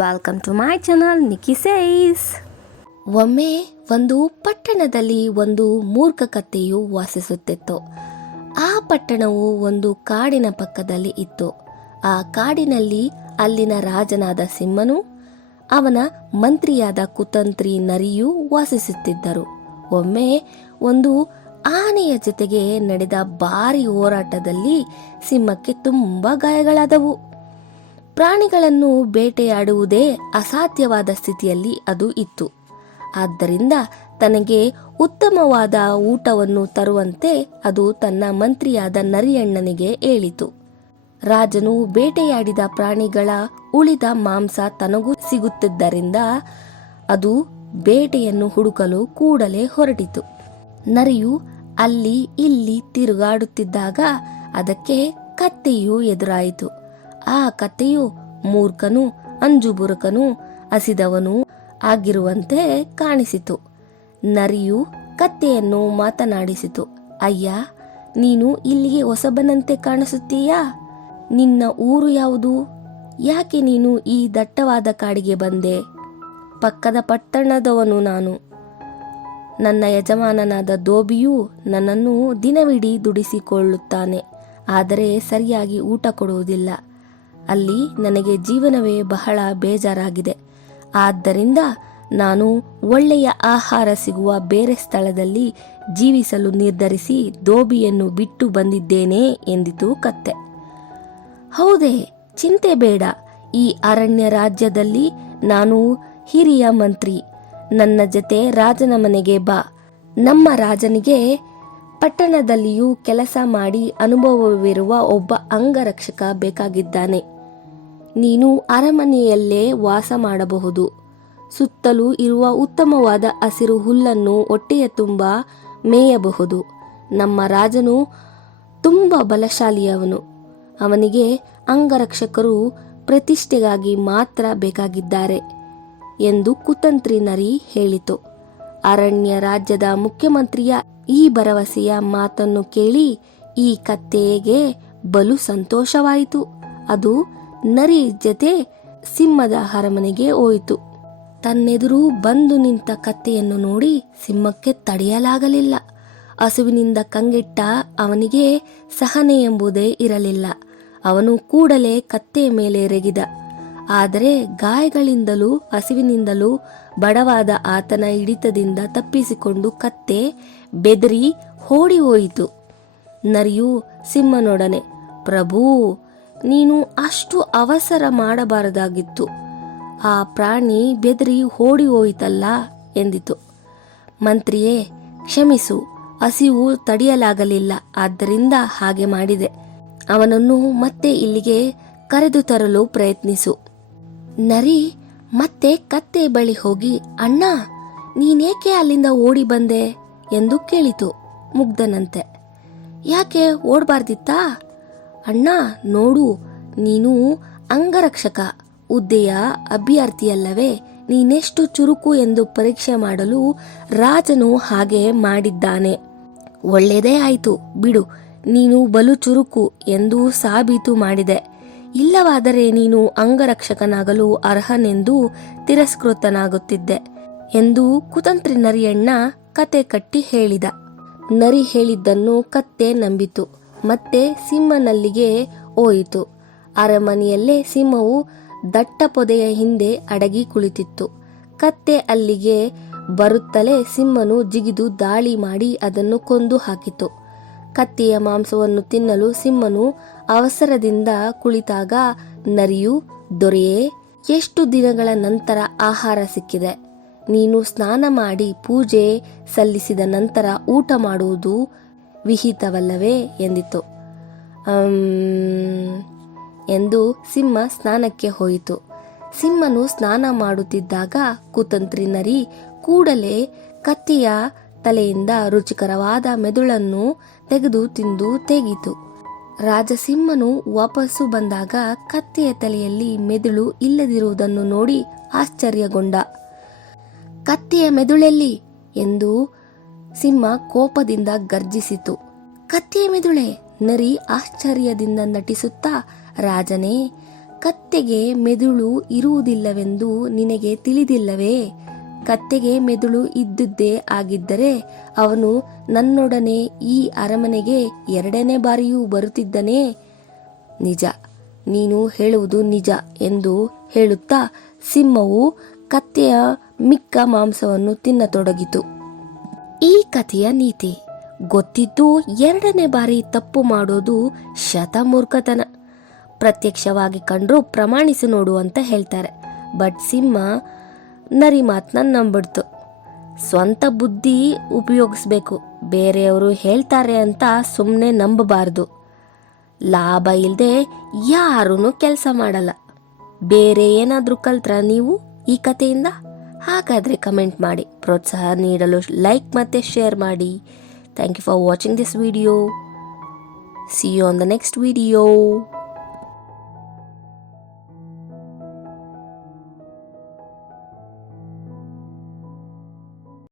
Welcome to my channel Nikki says. ಒಮ್ಮೆ ಒಂದು ಪಟ್ಟಣದಲ್ಲಿ ಒಂದು ಮೂರ್ಖ ಕತ್ತೆಯು ವಾಸಿಸುತ್ತಿತ್ತು. ಆ ಪಟ್ಟಣವು ಒಂದು ಕಾಡಿನ ಪಕ್ಕದಲ್ಲಿ ಇತ್ತು. ಆ ಕಾಡಿನಲ್ಲಿ ಅಲ್ಲಿನ ರಾಜನಾದ ಸಿಂಹನು ಅವನ ಮಂತ್ರಿಯಾದ ಕುತಂತ್ರಿ ನರಿಯೂ ವಾಸಿಸುತ್ತಿದ್ದರು. ಒಮ್ಮೆ ಒಂದು ಆನೆಯ ಜೊತೆಗೆ ನಡೆದ ಭಾರಿ ಹೋರಾಟದಲ್ಲಿ ಸಿಂಹಕ್ಕೆ ತುಂಬಾ ಗಾಯಗಳಾದವು. ಪ್ರಾಣಿಗಳನ್ನು ಬೇಟೆಯಾಡುವುದೇ ಅಸಾಧ್ಯವಾದ ಸ್ಥಿತಿಯಲ್ಲಿ ಅದು ಇತ್ತು. ಆದ್ದರಿಂದ ತನಗೆ ಉತ್ತಮವಾದ ಊಟವನ್ನು ತರುವಂತೆ ಅದು ತನ್ನ ಮಂತ್ರಿಯಾದ ನರಿಯಣ್ಣನಿಗೆ ಹೇಳಿತು. ರಾಜನು ಬೇಟೆಯಾಡಿದ ಪ್ರಾಣಿಗಳ ಉಳಿದ ಮಾಂಸ ತನಗೂ ಸಿಗುತ್ತಿದ್ದರಿಂದ ಅದು ಬೇಟೆಯನ್ನು ಹುಡುಕಲು ಕೂಡಲೇ ಹೊರಟಿತು. ನರಿಯು ಅಲ್ಲಿ ಇಲ್ಲಿ ತಿರುಗಾಡುತ್ತಿದ್ದಾಗ ಅದಕ್ಕೆ ಕತ್ತೆಯು ಎದುರಾಯಿತು. ಆ ಕತ್ತೆಯು ಮೂರ್ಖನು, ಅಂಜುಬುರುಕನು, ಹಸಿದವನು ಆಗಿರುವಂತೆ ಕಾಣಿಸಿತು. ನರಿಯು ಕತ್ತೆಯನ್ನು ಮಾತನಾಡಿಸಿತು. ಅಯ್ಯ, ನೀನು ಇಲ್ಲಿಗೆ ಹೊಸಬನಂತೆ ಕಾಣಿಸುತ್ತೀಯಾ? ನಿನ್ನ ಊರು ಯಾವುದು? ಯಾಕೆ ನೀನು ಈ ದಟ್ಟವಾದ ಕಾಡಿಗೆ ಬಂದೆ? ಪಕ್ಕದ ಪಟ್ಟಣದವನು ನಾನು. ನನ್ನ ಯಜಮಾನನಾದ ಧೋಬಿಯು ನನ್ನನ್ನು ದಿನವಿಡೀ ದುಡಿಸಿಕೊಳ್ಳುತ್ತಾನೆ, ಆದರೆ ಸರಿಯಾಗಿ ಊಟ ಕೊಡುವುದಿಲ್ಲ. ಅಲ್ಲಿ ನನಗೆ ಜೀವನವೇ ಬಹಳ ಬೇಜಾರಾಗಿದೆ. ಆದ್ದರಿಂದ ನಾನು ಒಳ್ಳೆಯ ಆಹಾರ ಸಿಗುವ ಬೇರೆ ಸ್ಥಳದಲ್ಲಿ ಜೀವಿಸಲು ನಿರ್ಧರಿಸಿ ಧೋಬಿಯನ್ನು ಬಿಟ್ಟು ಬಂದಿದ್ದೇನೆ ಎಂದಿತು ಕತ್ತೆ. ಹೌದೇ, ಚಿಂತೆ ಬೇಡ. ಈ ಅರಣ್ಯ ರಾಜ್ಯದಲ್ಲಿ ನಾನು ಹಿರಿಯ ಮಂತ್ರಿ. ನನ್ನ ಜೊತೆ ರಾಜನ ಮನೆಗೆ ಬಾ. ನಮ್ಮ ರಾಜನಿಗೆ ಪಟ್ಟಣದಲ್ಲಿಯೂ ಕೆಲಸ ಮಾಡಿ ಅನುಭವವಿರುವ ಒಬ್ಬ ಅಂಗರಕ್ಷಕ ಬೇಕಾಗಿದ್ದಾನೆ. ನೀನು ಅರಮನೆಯಲ್ಲೇ ವಾಸ ಮಾಡಬಹುದು. ಸುತ್ತಲೂ ಇರುವ ಉತ್ತಮವಾದ ಹಸಿರು ಹುಲ್ಲನ್ನು ಹೊಟ್ಟೆಯ ತುಂಬ ಮೇಯಬಹುದು. ನಮ್ಮ ರಾಜನು ತುಂಬ ಬಲಶಾಲಿಯವನು. ಅವನಿಗೆ ಅಂಗರಕ್ಷಕರು ಪ್ರತಿಷ್ಠೆಗಾಗಿ ಮಾತ್ರ ಬೇಕಾಗಿದ್ದಾರೆ ಎಂದು ಕುತಂತ್ರಿ ನರಿ ಹೇಳಿತು. ಅರಣ್ಯ ರಾಜ್ಯದ ಮುಖ್ಯಮಂತ್ರಿಯ ಈ ಭರವಸೆಯ ಮಾತನ್ನು ಕೇಳಿ ಈ ಕತ್ತೆಗೆ ಬಲು ಸಂತೋಷವಾಯಿತು. ಅದು ನರಿ ಜೊತೆ ಸಿಂಹದ ಅರಮನೆಗೆ ಹೋಯಿತು. ತನ್ನೆದುರು ಬಂದು ನಿಂತ ಕತ್ತೆಯನ್ನು ನೋಡಿ ಸಿಂಹಕ್ಕೆ ತಡೆಯಲಾಗಲಿಲ್ಲ. ಹಸುವಿನಿಂದ ಕಂಗೆಟ್ಟ ಅವನಿಗೆ ಸಹನೆ ಎಂಬುದೇ ಇರಲಿಲ್ಲ. ಅವನು ಕೂಡಲೇ ಕತ್ತೆಯ ಮೇಲೆ ರೆಗಿದ. ಆದರೆ ಗಾಯಗಳಿಂದಲೂ ಹಸಿವಿನಿಂದಲೂ ಬಡವಾದ ಆತನ ಹಿಡಿತದಿಂದ ತಪ್ಪಿಸಿಕೊಂಡು ಕತ್ತೆ ಬೆದರಿ ಓಡಿ ಹೋಯಿತು. ನರಿಯು ಸಿಂಹನೊಡನೆ, ಪ್ರಭು, ನೀನು ಅಷ್ಟು ಅವಸರ ಮಾಡಬಾರದಾಗಿತ್ತು. ಆ ಪ್ರಾಣಿ ಬೆದರಿ ಓಡಿ ಹೋಯಿತಲ್ಲ ಎಂದಿತು. ಮಂತ್ರಿಯೇ, ಕ್ಷಮಿಸು, ಹಸಿವು ತಡೆಯಲಾಗಲಿಲ್ಲ, ಆದ್ದರಿಂದ ಹಾಗೆ ಮಾಡಿದೆ. ಅವನನ್ನು ಮತ್ತೆ ಇಲ್ಲಿಗೆ ಕರೆದು ತರಲು ಪ್ರಯತ್ನಿಸು. ನರಿ ಮತ್ತೆ ಕತ್ತೆ ಬಳಿ ಹೋಗಿ, ಅಣ್ಣ, ನೀನೇಕೆ ಅಲ್ಲಿಂದ ಓಡಿ ಬಂದೆ ಎಂದು ಕೇಳಿತು ಮುಗ್ಧನಂತೆ. ಯಾಕೆ ಓಡಬಾರ್ದಿತ್ತಾ? ಅಣ್ಣ, ನೋಡು, ನೀನು ಅಂಗರಕ್ಷಕ ಹುದ್ದೆಯ ಅಭ್ಯರ್ಥಿಯಲ್ಲವೇ? ನೀನೆಷ್ಟು ಚುರುಕು ಎಂದು ಪರೀಕ್ಷೆ ಮಾಡಲು ರಾಜನು ಹಾಗೆ ಮಾಡಿದ್ದಾನೆ. ಒಳ್ಳೆಯದೇ ಆಯಿತು ಬಿಡು, ನೀನು ಬಲು ಚುರುಕು ಎಂದು ಸಾಬೀತು ಮಾಡಿದೆ. ಇಲ್ಲವಾದರೆ ನೀನು ಅಂಗರಕ್ಷಕನಾಗಲು ಅರ್ಹನೆಂದು ತಿರಸ್ಕೃತನಾಗುತ್ತಿದ್ದೆ ಎಂದು ಕುತಂತ್ರಿ ನರಿಯಣ್ಣ ಕತೆ ಕಟ್ಟಿ ಹೇಳಿದ. ನರಿ ಹೇಳಿದ್ದನ್ನು ಕತ್ತೆ ನಂಬಿತು. ಮತ್ತೆ ಸಿಂಹನಲ್ಲಿಗೆ ಹೋಯಿತು. ಅರಮನೆಯಲ್ಲೇ ಸಿಂಹವು ದಟ್ಟ ಪೊದೆಯ ಹಿಂದೆ ಅಡಗಿ ಕುಳಿತಿತ್ತು. ಕತ್ತೆ ಅಲ್ಲಿಗೆ ಬರುತ್ತಲೇ ಸಿಂಹನು ಜಿಗಿದು ದಾಳಿ ಮಾಡಿ ಅದನ್ನು ಕೊಂದು ಹಾಕಿತು. ಕತ್ತೆಯ ಮಾಂಸವನ್ನು ತಿನ್ನಲು ಸಿಂಹನು ಅವಸರದಿಂದ ಕುಳಿತಾಗ ನರಿಯು, ದೊರೆಯೇ, ಎಷ್ಟು ದಿನಗಳ ನಂತರ ಆಹಾರ ಸಿಕ್ಕಿದೆ. ನೀನು ಸ್ನಾನ ಮಾಡಿ ಪೂಜೆ ಸಲ್ಲಿಸಿದ ನಂತರ ಊಟ ಮಾಡುವುದು ವಿಹಿತವಲ್ಲವೇ ಎಂದಿತು. ಎಂದು ಸಿಂಹ ಸ್ನಾನಕ್ಕೆ ಹೋಯಿತು. ಸಿಂಹನು ಸ್ನಾನ ಮಾಡುತ್ತಿದ್ದಾಗ ಕುತಂತ್ರಿ ನರಿ ಕೂಡಲೇ ಕತ್ತೆಯ ತಲೆಯಿಂದ ರುಚಿಕರವಾದ ಮೆದುಳನ್ನು ತೆಗೆದು ತಿಂದು ತೆಗೀತು. ರಾಜಸಿಂಹನು ವಾಪಸ್ಸು ಬಂದಾಗ ಕತ್ತೆಯ ತಲೆಯಲ್ಲಿ ಮೆದುಳು ಇಲ್ಲದಿರುವುದನ್ನು ನೋಡಿ ಆಶ್ಚರ್ಯಗೊಂಡ. ಕತ್ತೆಯ ಮೆದುಳೆಲ್ಲಿ ಎಂದು ಸಿಂಹ ಕೋಪದಿಂದ ಗರ್ಜಿಸಿತು. ಕತ್ತೆಯ ಮೆದುಳೆ? ನರಿ ಆಶ್ಚರ್ಯದಿಂದ ನಟಿಸುತ್ತಾ, ರಾಜನೇ, ಕತ್ತೆಗೆ ಮೆದುಳು ಇರುವುದಿಲ್ಲವೆಂದು ನಿನಗೆ ತಿಳಿದಿಲ್ಲವೇ? ಕತ್ತೆಗೆ ಮೆದುಳು ಇದ್ದುದೇ ಆಗಿದ್ದರೆ ಅವನು ನನ್ನೊಡನೆ ಈ ಅರಮನೆಗೆ 2ನೇ ಬಾರಿಯೂ ಬರುತ್ತಿದ್ದನೇ? ನಿಜ, ನೀನು ಹೇಳುವುದು ನಿಜ ಎಂದು ಹೇಳುತ್ತಾ ಸಿಂಹವು ಕತ್ತೆಯ ಮಿಕ್ಕ ಮಾಂಸವನ್ನು ತಿನ್ನತೊಡಗಿತು. ಈ ಕಥೆಯ ನೀತಿ: ಗೊತ್ತಿದ್ದು 2ನೇ ಬಾರಿ ತಪ್ಪು ಮಾಡೋದು ಶತಮೂರ್ಖತನ. ಪ್ರತ್ಯಕ್ಷವಾಗಿ ಕಂಡ್ರು ಪ್ರಮಾಣಿಸಿ ನೋಡು ಅಂತ ಹೇಳ್ತಾರೆ. ಬಟ್ ಸಿಂಹ ನರಿ ಮಾತನ್ನ ನಂಬಿಡ್ತು. ಸ್ವಂತ ಬುದ್ಧಿ ಉಪಯೋಗಿಸ್ಬೇಕು, ಬೇರೆಯವರು ಹೇಳ್ತಾರೆ ಅಂತ ಸುಮ್ಮನೆ ನಂಬಬಾರ್ದು. ಲಾಭ ಇಲ್ಲದೆ ಯಾರೂ ಕೆಲಸ ಮಾಡಲ್ಲ. ಬೇರೆ ಏನಾದರೂ ಕಲ್ತ್ರ ನೀವು ಈ ಕಥೆಯಿಂದ? ಹಾಗಾದರೆ ಕಮೆಂಟ್ ಮಾಡಿ. ಪ್ರೋತ್ಸಾಹ ನೀಡಲು ಲೈಕ್ ಮತ್ತು ಶೇರ್ ಮಾಡಿ. Thank you for watching this video. See you on the next video.